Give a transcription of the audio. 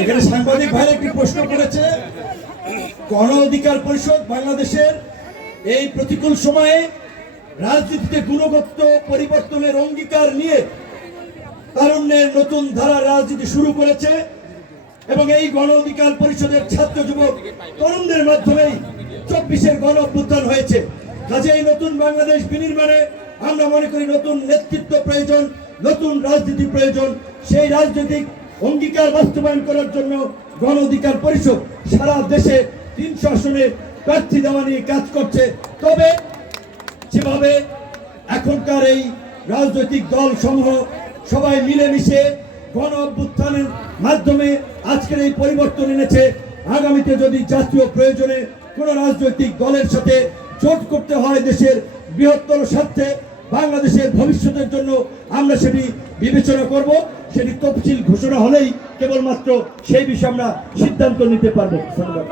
এখানে সাংবাদিক ভাই একটি প্রশ্ন করেছে, গণ অধিকার পরিষদ বাংলাদেশের এই প্রতিকূল সময়ে রাজনীতিতে গুণগত পরিবর্তনের অঙ্গীকার নিয়ে তারুণ্যের নতুন ধারা রাজনীতি শুরু করেছে এবং এই গণ অধিকার পরিষদের ছাত্র যুবক তরুণদের মাধ্যমেই 24-এর গণ অভ্যুত্থান হয়েছে। কাজেই নতুন বাংলাদেশ বিনির্মাণে আমরা মনে করি নতুন নেতৃত্ব প্রয়োজন, নতুন রাজনীতি প্রয়োজন। সেই রাজনৈতিক অঙ্গীকার বাস্তবায়ন করার জন্য গণ অধিকার পরিষদ সারা দেশে 300 আসনে প্রার্থী দেওয়া নিয়ে কাজ করছে। তবে যেভাবে এখনকার এই রাজনৈতিক দল সমূহ সবাই মিলেমিশে গণ অভ্যুত্থানের মাধ্যমে আজকের এই পরিবর্তন এনেছে, আগামীতে যদি জাতীয় প্রয়োজনে কোন রাজনৈতিক দলের সাথে জোট করতে হয় দেশের বৃহত্তর স্বার্থে, বাংলাদেশের ভবিষ্যতের জন্য, আমরা সেটি বিবেচনা করব। সেটি তফসিল ঘোষণা হলেই কেবলমাত্র সেই বিষয়ে আমরা সিদ্ধান্ত নিতে পারবো।